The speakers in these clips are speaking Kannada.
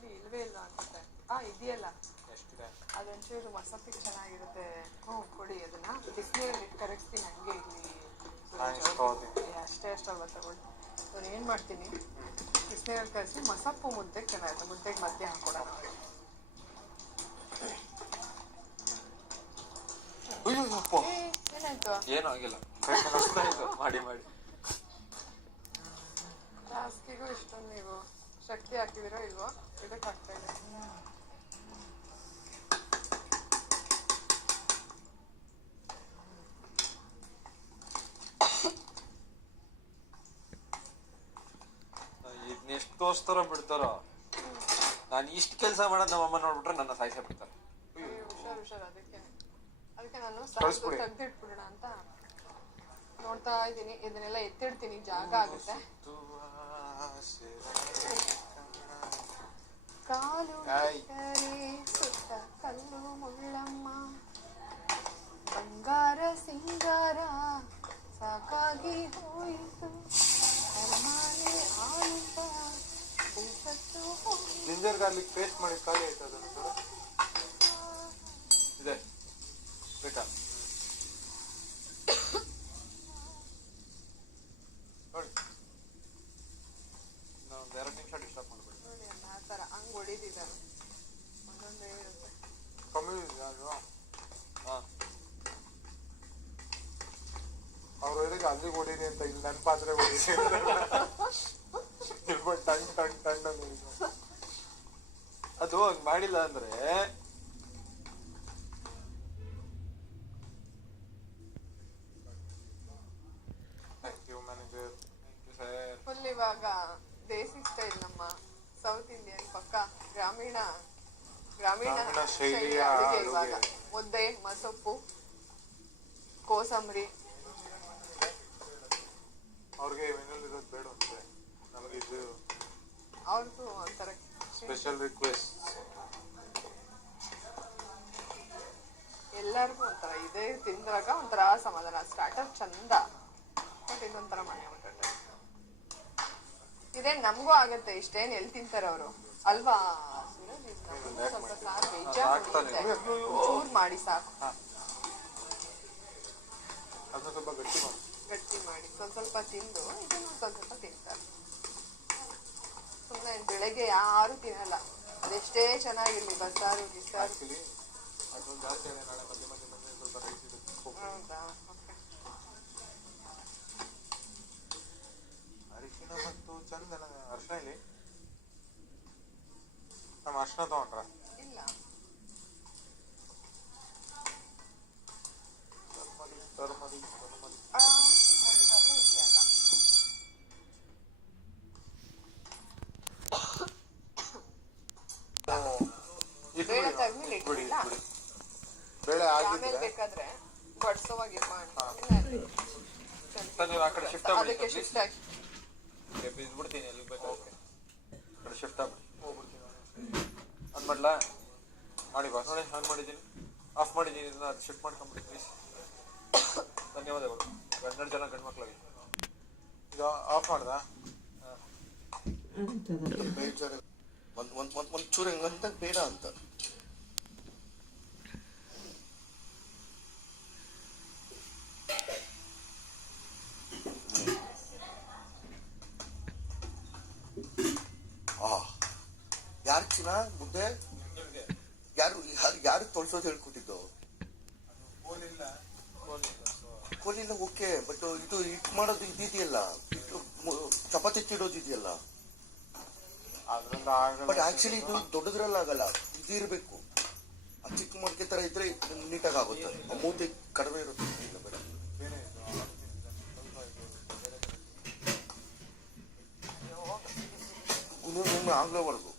ಇಲ್ವೇ ಇಲ್ವಾ ಅನ್ಸುತ್ತೆ. ಆ ಇದೆಯಲ್ಲ? ಅದೊಂಚೂರು ಮಸಪ್ಪಿಗೆ ಚೆನ್ನಾಗಿರುತ್ತೆ. ಹ್ಞೂ ಕೊಡಿ ಅದನ್ನ. ಬಿಸಿನೀರಲ್ಲಿ ಕರಗಿಸ್ತೀನಿ ಹಂಗೆ ಇಲ್ಲಿ. ಅಷ್ಟೇ ಅಷ್ಟಲ್ವ ತಗೊಳ್ಳಿ. ನಾನು ಏನು ಮಾಡ್ತೀನಿ? ಬಿಸಿನೀರಲ್ಲಿ ಕರೆಸಿ ಮಸಪ್ಪು ಮುದ್ದೆಗೆ ಚೆನ್ನಾಗಿರುತ್ತೆ. ಮುದ್ದೆಗೆ ಮಧ್ಯ ಹಾಕೊಡೋಣ ಏನೂ ಆಗಿಲ್ಲ. ಮಾಡಿ ಮಾಡಿ. ಟಾಸ್ಕಿಗೂ ಇಷ್ಟೊಂದು ನೀವು. ಶಕ್ತಿ ಹಾಕಿದಿರೋ ಇಲ್ವೋ? ಹಾಕ್ತಾ ಇದೆ ಇದನ್ನ ಎಷ್ಟು ತೋರಿಸ್ತಾರೋ ಬಿಡ್ತಾರೋ? ನಾನು ಇಷ್ಟು ಕೆಲಸ ಮಾಡೋದು ನಮ್ಮ ಅಮ್ಮ ನೋಡ್ಬಿಟ್ರೆ ನನ್ನ ಸಾಯಿಸ ಬಿಡ್ತಾರೆ. ಏ, ಹುಷಾರ್ ಹುಷಾರ್ ಅದಕ್ಕೆ. ಅದಕ್ಕೆ ನಾನು. ತೆಗ್ದಿಟ್ಬಿಡೋಣ ಅಂತ ನೋಡ್ತಾ ಇದ್ದೀನಿ. ಇದನ್ನೆಲ್ಲ ಎತ್ತಿಡ್ತೀನಿ. ಜಾಗ ಆಗುತ್ತೆ. ಸುತ್ತ ಕಲ್ಲು ಮುಳ್ಳಮ್ಮ. ಬಂಗಾರ ಸಿಂಗಾರ ಸಾಕಾಗಿ ಹೋಯಿತು. ಅರಮಾನೆ ಆನಂದ. ಜಿಂಜರ್ ಗಾರ್ಲಿಕ್ ಪೇಸ್ಟ್ ಮಾಡಿ ಖಾಲಿ ಆಯ್ತು ಅದನ್ನು ಇದೆ. ಬೇಕಾ ನೋಡಿ ಇನ್ನೊಂದು ಎರಡು ನಿಮಿಷ ಡಿಸ್ಟರ್ಬ್ ಮಾಡಬೇಡಿ ನೋಡಿ ಅಣ್ಣ ಕಮ್ಮಿ ಇದೆ? ಅಲ್ವಾ ಹಾಂ. ಅವ್ರು ಹೇಳಿದ್ರೆ ಅಲ್ಲಿಗೆ ಹೊಡೀರಿ ಅಂತ, ಇಲ್ಲಿ ನನ್ನ ಪಾತ್ರೆ ಹೊಡೀರಿ ಟಣ್ ಟಣ್ ಟಣ್ ಅದು ಹಂಗ್ ಮಾಡಿಲ್ಲ ಅಂದ್ರೆ ಸೌತ್ ಇಂಡಿಯನ್ ಪಕ್ಕ ಗ್ರಾಮೀಣ ಗ್ರಾಮೀಣ ಗ್ರಾಮೀಣ ಶೈಲಿಯ ಶೈಲಿಯ ಅಡುಗೆ ಅಡುಗೆ. ಇವಾಗ. ಮುದ್ದೆ ಮಸೊಪ್ಪು ಕೋಸಂಬರಿ. ಅವ್ರಿಗೆ ಮೆನುಲ್ ಇರೋದು ಬೇಡ ಅಂತೆ. ನಮಗೆ ಇದು ಅವ್ರದ್ದು ಒಂಥರ ಸ್ಪೆಷಲ್ ರಿಕ್ವೆಸ್ಟ್ ಎಲ್ಲರಿಗೂ ಒಂಥರ ಇದೇ ತಿಂದಾಗ ಒಂಥರ ಸಮಾಧಾನ. ಸ್ಟಾರ್ಟರ್ ಚಂದ. ಬಟ್ ಇದೊಂಥರ ಮನೆ ಇದೇ ನಮಗೂ ಆಗತ್ತೆ ಇಷ್ಟೇನ್ ಎಲ್ಲಿ ತಿಂತಾರ ಅವರು ಅಲ್ವಾ? ಸ್ವಲ್ಪ. ಚೂರ್ ಮಾಡಿ ಸಾಕು. ಗಟ್ಟಿ ಮಾಡಿ ಸ್ವಲ್ಪ ಸ್ವಲ್ಪ ತಿಂದು ಇದನ್ನು ಸ್ವಲ್ಪ ಸ್ವಲ್ಪ ತಿಂತಾರೆ. ಸುಮ್ಮನೆ ಬೆಳಗ್ಗೆ ಯಾರು ತಿನ್ನಲ್ಲ. ಅದೆಷ್ಟೇ ಚೆನ್ನಾಗಿರ್ಲಿ ಬಸ್ಸಾರು ಬಿಸ್ಸಾರು ಆಕ್ಚುಲಿ ಅದು ಜಾಸ್ತಿ ಇದೆ ನಾಳೆ ಮಧ್ಯೆ ಮಧ್ಯೆ ಮಧ್ಯೆ ಸ್ವಲ್ಪ ರೈಸ್ ಇದೆ ಹೌದಾ ಓಕೆ ಅರಿಶಿನ ಮತ್ತು ಚಂದನ ಅರ್ಶನ ಇಲ್ಲಿ. ನಮ್ಮ ಅರ್ಶನ ತಗೊಂಡ್ರ? ಬೇಳೆ ಆಗಿದ್ರೆ? ಬೇಕಾದ್ರೆ ಬಡ್ಸೋವಾಗ ಮಾಡಿ ಅದಕ್ಕೆ ಶಿಫ್ಟ್ ಆಗಿ ಬಿಡ್ತೀನಿ ಎಲ್ಲಿಗೆ ಆ ಕಡೆ ಶಿಫ್ಟ್ ಆಗ್ಬಿಡಿ. ಹೋಗ್ಬಿಡ್ತೀನಿ ಆನ್ ಮಾಡಲಾ? ಮಾಡಿ ಬಾ ನೋಡಿ ಆನ್ ಮಾಡಿದ್ದೀನಿ. ಆಫ್ ಮಾಡಿದ್ದೀನಿ ಇದನ್ನ ಅದು ಶಿಫ್ಟ್ ಮಾಡ್ಕೊಂಬಿಡಿ ಪ್ಲೀಸ್ ಧನ್ಯವಾದಗಳು. ಹನ್ನೆರಡು ಜನ ಗಂಡು ಮಕ್ಕಳಿಗೆ ಈಗ ಆಫ್ ಮಾಡ್ದ? ಒಂದು ಒಂದು ಒಂದ್ ಒಂದ್ ಚೂರು ಹೆಂಗಂತ ಬೇಡ ಅಂತ. ಯಾರು ಚಿನ್ನ ಮುದ್ದೆ ಯಾರು ಯಾರು ತೊಳ್ಸೋದು ಹೇಳ್ಕೊಟ್ಟಿದ್ದು ಕೋಲಿಲ್ಲ ಓಕೆ ಬಟ್ ಇದು ಹಿಟ್ ಮಾಡೋದು ಇದಿದೆಯಲ್ಲ ಇದು ಚಪಾತಿ ಚಿಡೋದು ಇದೆಯಲ್ಲ ಬಟ್ ಆಕ್ಚುಲಿ ಇದು ದೊಡ್ಡದ್ರಲ್ಲಿ ಆಗಲ್ಲ ಇದಿರ್ಬೇಕು ಆ ಚಿಕ್ಕ ಮಡಿಕೆ ತರ ಇದ್ರೆ ನೀಟಾಗಿ ಆಗುತ್ತೆ ಮೂತಿ ಕಡಿಮೆ ಇರುತ್ತೆ ಗುಣೊಮ್ಮೆ ಆಗ್ಲೇಬಾರ್ದು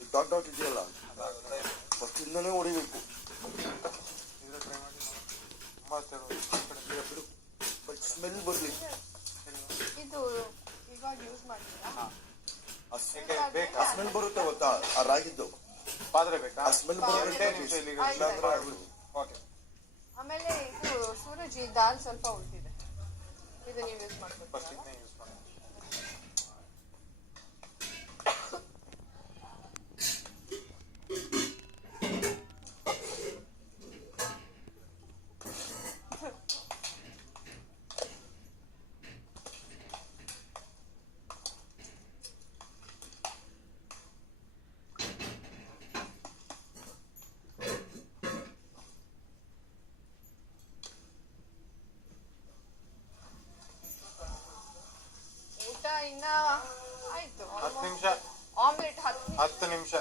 ಈ ಡಾಟ್ ಡಾಟ್ ಇದೆಯಲ್ಲ ಅದಾಗುತ್ತೆ. ಫಸ್ಟ್ ಇಂದನೇ ಹೊಡಿಬೇಕು. ಇದ್ರೆ try ಮಾಡಿ ತುಂಬಾ ತೆಳು. ಈ ಕಡೆ ಬಟ್ ಸ್ಮೆಲ್ ಬರ್ಲಿ ಇದು ಇವಾಗ ಯೂಸ್ ಮಾಡ್ತೀರಾ ಬೇಕಾ ಸ್ಮೆಲ್ ಬರುತ್ತೆ ಗೊತ್ತಾ? ಆ ರಾಗಿದ್ದು? ಪಾತ್ರೆ ಬೇಕಾ? ಆ ಸ್ಮೆಲ್ ಬರುತ್ತೆ. ಓಕೆ ಆಮೇಲೆ ಇದು ಸೂರಜ್ ಈ ದಾಲ್ ಸ್ವಲ್ಪ ಉಳಿದಿದೆ. ಇದು ನೀವು ಯೂಸ್ ಫಸ್ಟ್ ಮಾಡ್ಬೇಕು ಇದನ್ನೇ ಯೂಸ್ ಮಾಡಿ ಹತ್ತು ನಿಮಿಷ.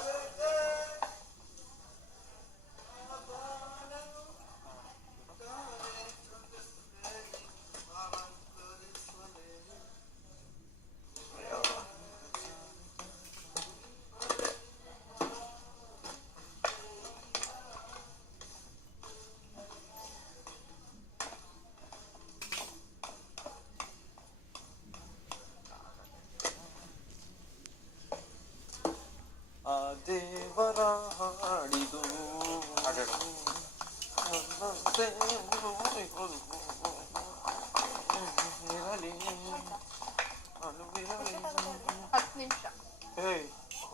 ಏಯ್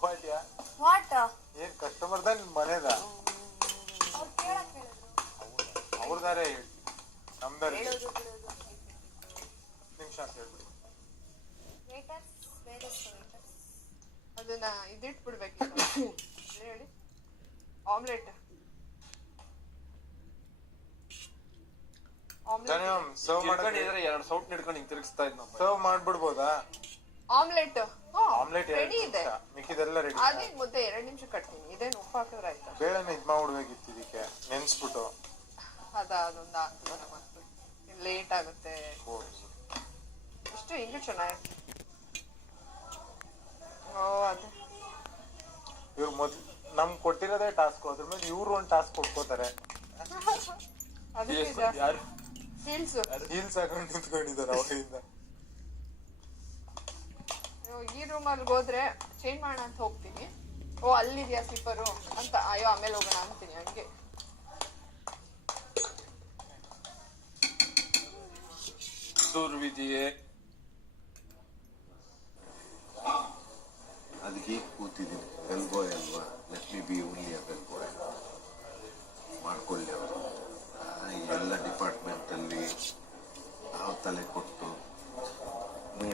ಪಾಟ್ಯ ವಾಟ್ ಏನ್ ಕಸ್ಟಮರ್ ದ ನಿನ್ ಮನೆದ? ಅವ್ರು ಕೇಳಕ್ ಹೇಳಿದ್ರು. ಅವ್ರದಾರೆ ನಮ್ದಾರೆ ಹೇಳೋದು ಬಿಡೋದು ನಿಮಿಷ ಅಂತ ಹೇಳ್ಬಿಡಿ. ವೇಟರ್ಸ್ ವೇಟರ್ಸ್ ವೇಟರ್ಸ್ ಅದನ್ನ ಇದಿಟ್ಬಿಡ್ಬೇಕಿತ್ತು ಹೇಳಿ ಆಮ್ಲೆಟ್ ಧನ್ಯವಾದ ಸರ್ವ್ ಮಾಡ್ಕೊಂಡಿದ್ರೆ ಎರಡು ಸೌಟ್ ನಿಡ್ಕೊಂಡು ಹಿಂಗ್ ತಿರುಗಿಸ್ತಾ ಇದ್ ನಾವು ಸರ್ವ್ ಮಾಡ್ಬಿಡ್ಬೋದಾ? ಆಮ್ಲೆಟ್ ಆಮ್ಲೆಟ್ ರೆಡಿ ಇದೆ. ಮಿಕ್ಕಿದೆಲ್ಲ ರೆಡಿ ಅದೇ ಮುದ್ದೆ ಎರಡು ನಿಮಿಷ ಕಟ್ತೀನಿ ಇದೇನು ಉಪ್ಪು ಹಾಕಿದ್ರೆ ಆಯ್ತಾ ಬೇಳೆನ ಇದು ಮಾಡ್ಬಿಡ್ಬೇಕಿತ್ತು ಇದಕ್ಕೆ. ನೆನ್ಸ್ಬಿಟ್ಟು. ಅದ ಅದೊಂದು ಆಗ್ತದೆ ಮತ್ತೆ ಲೇಟ್ ಆಗುತ್ತೆ. ಇಷ್ಟು ಹಿಂಗೆ ಚೆನ್ನಾಗಿ. ಓ ಅದು. ಇವ್ರು ಮೊದ್ಲು ನಮ್ ಕೊಟ್ಟಿರೋದೇ ಟಾಸ್ಕ್ ಅದ್ರ ಮೇಲೆ ಇವ್ರು ಒಂದ್ ಟಾಸ್ಕ್ ಕೊಟ್ಕೋತಾರೆ. ಅದಕ್ಕೆ ಹೀಲ್ಸ್ ಹೀಲ್ಸ್ ಹಾಕೊಂಡು ನಿಂತ್ಕೊಂಡಿದ್ದಾರೆ ಅವಾಗಿಂದ. ಈ ರೂಮಲ್ಲಿ ಹೋದ್ರೆ ಚೇಂಜ್ ಮಾಡೋಣ ಅಂತ ಹೋಗ್ತೀನಿ. ಓ, ಅಲ್ಲಿದೆಯಾ ಸ್ಲೀಪರು ಅಂತ, ಅಯ್ಯೋ, ಆಮೇಲೆ ಹೋಗೋಣ ಅಂತೀನಿ ಹಂಗೆ. ದುರ್ವಿಧಿಯೇ